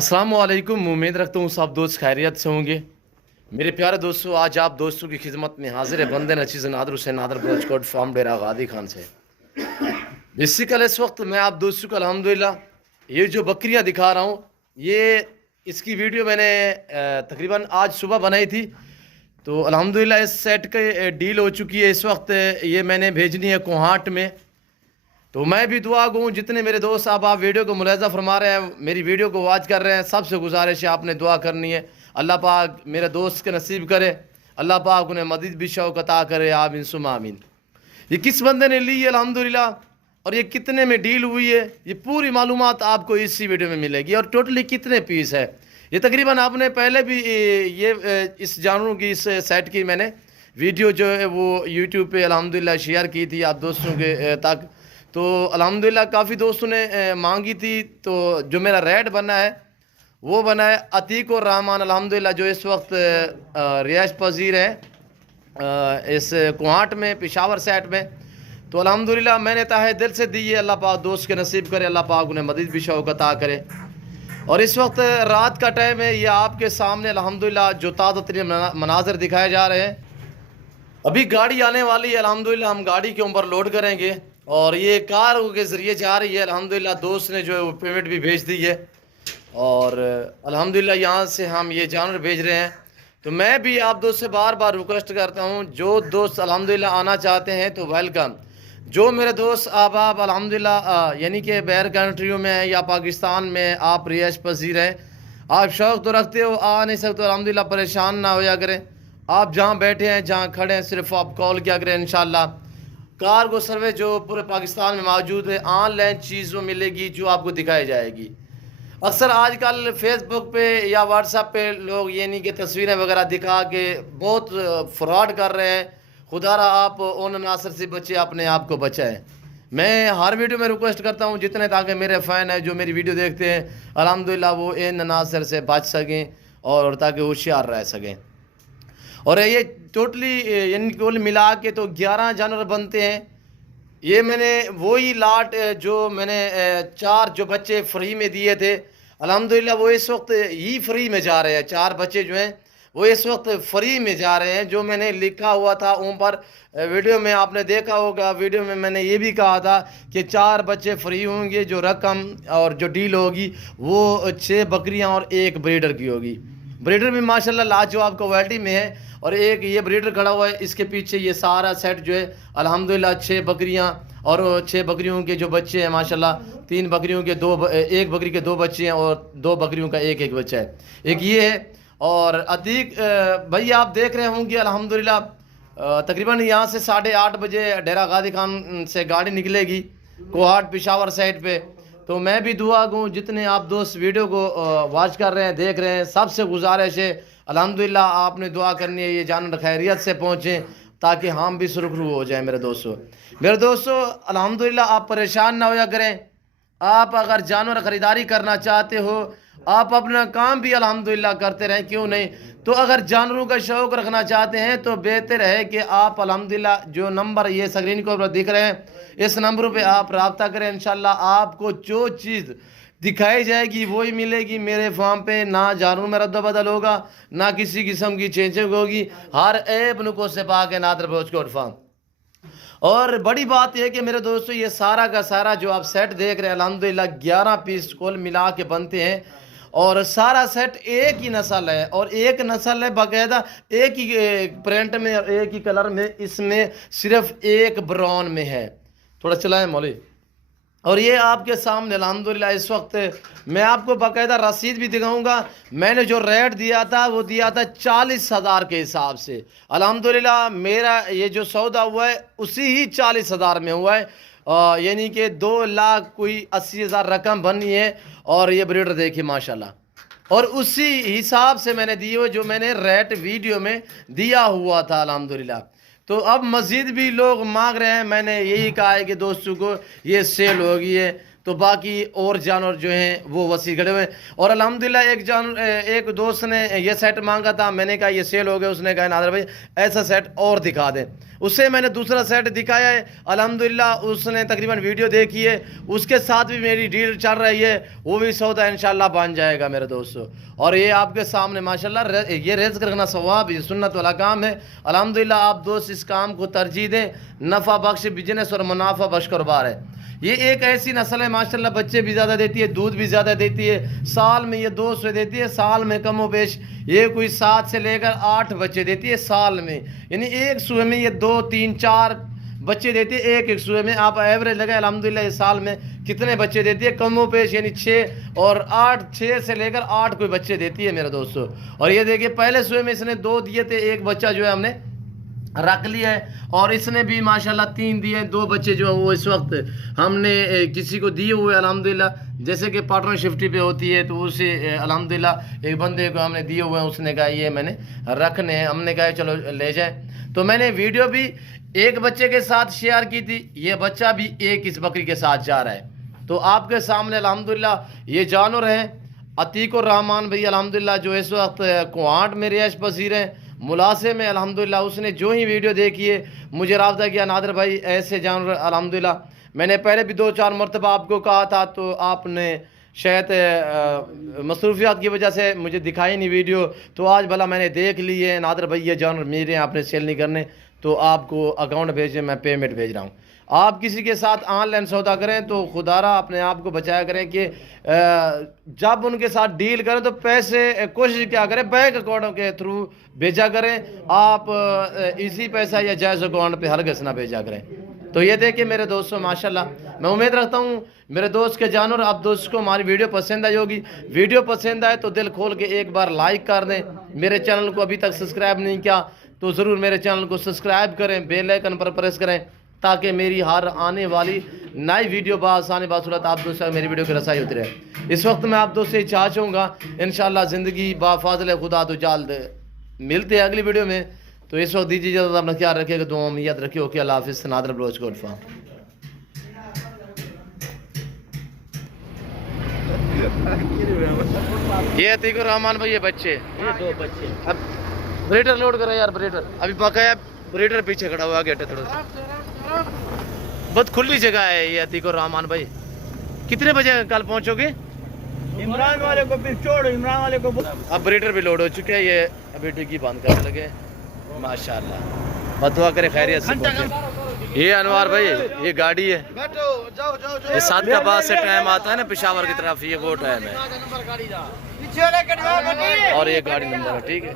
अस्सलाम वालेकुम। उम्मीद रखता हूँ सब दोस्त खैरियत से होंगे। मेरे प्यारे दोस्तों, आज आप दोस्तों की खिदमत में हाजिर है बंदे नचीज़ नादर हुसैन नादर बलोचकोट फार्म डेरा गादी खान से। बेसिकल इस वक्त मैं आप दोस्तों को अल्हम्दुलिल्लाह ये जो बकरियां दिखा रहा हूँ, ये इसकी वीडियो मैंने तकरीबन आज सुबह बनाई थी। तो अल्हम्दुलिल्लाह इस सेट की डील हो चुकी है। इस वक्त ये मैंने भेजनी है कोहाट में। तो मैं भी दुआ गूँ जितने मेरे दोस्त आप वीडियो को मुलाज़ा फरमा रहे हैं, मेरी वीडियो को वॉच कर रहे हैं, सबसे गुजारिश है आपने दुआ करनी है। अल्लाह पाक मेरे दोस्त के नसीब करे, अल्लाह पाक उन्हें मदीद भी शौक़ अता करे, आमीन सुम आमीन। ये किस बंदे ने ली है अल्हम्दुलिल्लाह, और ये कितने में डील हुई है, ये पूरी मालूमात आपको इसी वीडियो में मिलेगी। और टोटली कितने पीस है ये तकरीबन आपने पहले भी ये इस जानवरों की इस सेट की मैंने वीडियो जो है वो यूट्यूब पे अल्हम्दुलिल्लाह शेयर की थी आप दोस्तों के तक। तो अल्हम्दुलिल्लाह काफ़ी दोस्तों ने मांगी थी। तो जो मेरा रेट बना है वो बना है अतीक और रहमान अल्हम्दुलिल्लाह, जो इस वक्त रिहाइश पजीर है इस कोहाट में पेशावर सेट में। तो अल्हम्दुलिल्लाह मैंने ताहे दिल से दी है, अल्लाह पाक दोस्त के नसीब करे, अल्लाह पाक उन्हें मदीद भी शौक़ अता करे। और इस वक्त रात का टाइम है, ये आपके सामने अल्हम्दुलिल्लाह जो ताज़ा तरीन मनाज़र दिखाए जा रहे हैं। अभी गाड़ी आने वाली है अल्हम्दुलिल्लाह, हम गाड़ी के ऊपर लोड करेंगे और ये कार के ज़रिए जा रही है। अल्हम्दुलिल्लाह दोस्त ने जो है वो पेमेंट भी भेज दी है और अल्हम्दुलिल्लाह यहाँ से हम ये जानवर भेज रहे हैं। तो मैं भी आप दोस्त से बार बार रिक्वेस्ट करता हूँ, जो दोस्त अल्हम्दुलिल्लाह आना चाहते हैं तो वेलकम। जो मेरे दोस्त आप अल्हम्दुलिल्लाह यानी कि बैर कंट्रियों में या पाकिस्तान में आप रिहाइश पजीर हैं, आप शौक़ तो रखते हो, आ नहीं सकते, अल्हम्दुलिल्लाह परेशान ना होया करें। आप जहाँ बैठे हैं, जहाँ खड़े हैं, सिर्फ आप कॉल किया करें। इंशाल्लाह कार्गो सर्विस जो पूरे पाकिस्तान में मौजूद है, ऑनलाइन चीज़ों मिलेगी जो आपको दिखाई जाएगी। अक्सर आजकल फेसबुक पे या व्हाट्सएप पे लोग यानी कि तस्वीरें वगैरह दिखा के बहुत फ्रॉड कर रहे हैं। खुदारा आप उन नासर से बचे, अपने आप को बचाएं। मैं हर वीडियो में रिक्वेस्ट करता हूँ जितने ताकि मेरे फ़ैन हैं जो मेरी वीडियो देखते हैं अल्हम्दुलिल्लाह वो इन नासर से बच सकें और ताकि होशियार रह सकें। और ये टोटली यानी कुल मिला के तो 11 जानवर बनते हैं। ये मैंने वही लाट जो मैंने 4 जो बच्चे फ्री में दिए थे अल्हम्दुलिल्लाह वो इस वक्त ही फ्री में जा रहे हैं। 4 बच्चे जो हैं वो इस वक्त फ्री में जा रहे हैं। जो मैंने लिखा हुआ था ऊपर वीडियो में आपने देखा होगा, वीडियो में मैंने ये भी कहा था कि 4 बच्चे फ्री होंगे। जो रकम और जो डील होगी वो 6 बकरियां और 1 ब्रीडर की होगी। ब्रीडर भी माशाल्लाह लाजवाब क्वालिटी में है। और एक ये ब्रीडर खड़ा हुआ है, इसके पीछे ये सारा सेट जो है अल्हम्दुलिल्लाह 6 बकरियां और 6 बकरियों के जो बच्चे हैं माशाल्लाह, 3 बकरियों के 1 बकरी के 2 बच्चे हैं और 2 बकरियों का एक बच्चा है। एक ये है। और अतीक भाई आप देख रहे होंगे अल्हम्दुलिल्लाह तकरीबन यहाँ से 8:30 बजे डेरा गादी खान से गाड़ी निकलेगी कोहाट पेशावर साइड पे। तो मैं भी दुआ गूँ जितने आप दोस्त वीडियो को वॉच कर रहे हैं, देख रहे हैं, सबसे गुजारिश है अल्हम्दुलिल्लाह आपने दुआ करनी है ये जानवर खैरियत से पहुँचें ताकि हम भी सुरखरू हो जाएं। मेरे दोस्तों अल्हम्दुलिल्लाह आप परेशान ना होया करें। आप अगर जानवर ख़रीदारी करना चाहते हो, आप अपना काम भी अल्हम्दुलिल्लाह करते रहें, क्यों नहीं। तो अगर जानवरों का शौक़ रखना चाहते हैं तो बेहतर है कि आप अल्हम्दुलिल्लाह जो नंबर ये स्क्रीन के ऊपर दिख रहे हैं इस नंबरों पे आप रब्ता करें। इंशाल्लाह आपको जो चीज़ दिखाई जाएगी वही मिलेगी मेरे फार्म पे। ना जानवर में रद्द बदल होगा, ना किसी किस्म की चेंजिंग होगी। हर ऐप नुको से पाक है नादर बलोचकोट फार्म। और बड़ी बात यह है कि मेरे दोस्तों ये सारा का सारा जो आप सेट देख रहे हैं अल्हम्दुलिल्लाह 11 पीस कुल मिला के बनते हैं। और सारा सेट एक ही नस्ल है और एक नस्ल है बाकायदा, एक ही प्रिंट में और एक ही कलर में। इसमें सिर्फ एक ब्राउन में है। थोड़ा चलाएं मौली। और ये आपके सामने अल्हम्दुलिल्लाह इस वक्त मैं आपको बाकायदा रसीद भी दिखाऊंगा। मैंने जो रेट दिया था वो दिया था 40,000 के हिसाब से। अल्हम्दुलिल्लाह मेरा ये जो सौदा हुआ है उसी ही 40,000 में हुआ है। यानी कि 2,80,000 रकम बनी है। और ये ब्रीडर देखिए माशाल्लाह, और उसी हिसाब से मैंने दिए हुए जो मैंने रेट वीडियो में दिया हुआ था अल्हम्दुलिल्लाह। तो अब मज़ीद भी लोग मांग रहे हैं, मैंने यही कहा है कि दोस्तों को ये सेल होगी है। तो बाकी और जानवर जो हैं वो वसी खड़े हुए हैं। और अल्हम्दुलिल्लाह एक दोस्त ने ये सेट मांगा था, मैंने कहा ये सेल हो गया, उसने कहा नादर भाई ऐसा सेट और दिखा दें। उससे मैंने दूसरा सेट दिखाया है, अल्हम्दुलिल्लाह उसने तकरीबन वीडियो देखी है, उसके साथ भी मेरी डील चल रही है, वो भी सौदा इंशाल्लाह बन जाएगा मेरे दोस्तों। और ये आपके सामने माशाल्लाह ये रिज़्क़ रखना सवाब, ये सुन्नत वाला काम है। अल्हम्दुलिल्लाह आप दोस्त इस काम को तरजीह दें, नफ़ा बख्श बिजनेस और मुनाफा बख्श कारोबार है। ये एक ऐसी नस्ल है माशाल्लाह, बच्चे भी ज़्यादा देती है, दूध भी ज़्यादा देती है। साल में ये 2 सूए देती है, साल में कम व बेश ये कोई 7 से लेकर 8 बच्चे देती है साल में, यानी एक सूए में ये 2, 3, 4 बच्चे देती है। एक सूए में आप एवरेज लगाए अल्हम्दुलिल्लाह ये साल में कितने बच्चे देती है, कम व बेश यानी 6 और 8, 6 से लेकर 8 कोई बच्चे देती है मेरे दोस्तों। और ये देखिए पहले सूए में इसने 2 दिए थे, एक बच्चा जो है हमने रख लिया है, और इसने भी माशाल्लाह 3 दिए, 2 बच्चे जो है वो इस वक्त हमने किसी को दिए हुए अल्हम्दुलिल्लाह, जैसे कि पार्टनरशिफ्टी पे होती है तो उसे अल्हम्दुलिल्लाह एक बंदे को हमने दिए हुए हैं, उसने कहा ये मैंने रखने हैं, हमने कहा चलो ले जाए। तो मैंने वीडियो भी एक बच्चे के साथ शेयर की थी, ये बच्चा भी एक इस बकरी के साथ जा रहा है। तो आपके सामने अल्हम्दुलिल्लाह ये जानवर हैं अतीकुर रहमान भाई अल्हम्दुलिल्लाह, जो इस वक्त कुआंट में रिहाइश पसीर हैं मुलासे में अल्हम्दुलिल्लाह। उसने जो ही वीडियो देखी है मुझे राब्ता किया, नादर भाई ऐसे जानवर अल्हम्दुलिल्लाह मैंने पहले भी 2-4 मरतबा आपको कहा था, तो आपने शायद मसरूफियात की वजह से मुझे दिखाई नहीं वीडियो, तो आज भला मैंने देख ली है। नादर भाई ये जानवर मेरे हैं, आपने सेल नहीं करने, तो आपको अकाउंट भेजें, मैं पेमेंट भेज रहा हूँ। आप किसी के साथ ऑनलाइन सौदा करें तो खुदारा अपने आप को बचाया करें कि जब उनके साथ डील करें तो पैसे कोशिश क्या करें बैंक अकाउंट के थ्रू भेजा करें, आप इसी पैसा या जायज़ अकाउंट पे हरगिज़ ना भेजा करें। तो ये देखिए मेरे दोस्तों माशाल्लाह, मैं उम्मीद रखता हूँ मेरे दोस्त के जानवर आप दोस्त को हमारी वीडियो पसंद आई होगी। वीडियो पसंद आए तो दिल खोल के एक बार लाइक कर दें। मेरे चैनल को अभी तक सब्सक्राइब नहीं किया तो ज़रूर मेरे चैनल को सब्सक्राइब करें, बेल आइकन पर प्रेस करें, ताकि मेरी हर आने वाली नई वीडियो बासानी बासूरत आप दोस्तों मेरी वीडियो की रसाई होती रहे। इस वक्त मैं आप दोस्त से चाह चाहूँगा इंशाल्लाह ज़िंदगी बाफाज़िल खुदा तो जल्द मिलते हैं अगली वीडियो में। तो इस वक्त दीजिए इजाज़त, अपना ख्याल रखिएगा, दुआ में याद रखिए। ओके, अल्लाह हाफ़िज़। नादर बलोच कोट फार्म। ये अतीकुर रहमान भाई, ये बच्चे, ये 2 बच्चे। अब ब्रीडर लोड करें यार, ब्रीडर अभी बकाया, ब्रीडर पीछे खड़ा हुआ गेट है थोड़ा सा, बहुत खुली जगह है ये अतीकुर रहमान भाई। कितने बजे कल पहुंचोगे? इमरान वाले को फिर छोड़ो, इमरान वाले को। अब ब्रीडर भी लोड हो चुके हैं, ये अभी डिग्गी बंद करने लगे माशाल्लाह। बदुआ करे खैरियत से पहुंचे। ये अनवार भाई ये गाड़ी है, ये 7 का बाद से टाइम आता है ना पेशावर की तरफ, ये वो टाइम है, और ये गाड़ी नंबर है, ठीक है।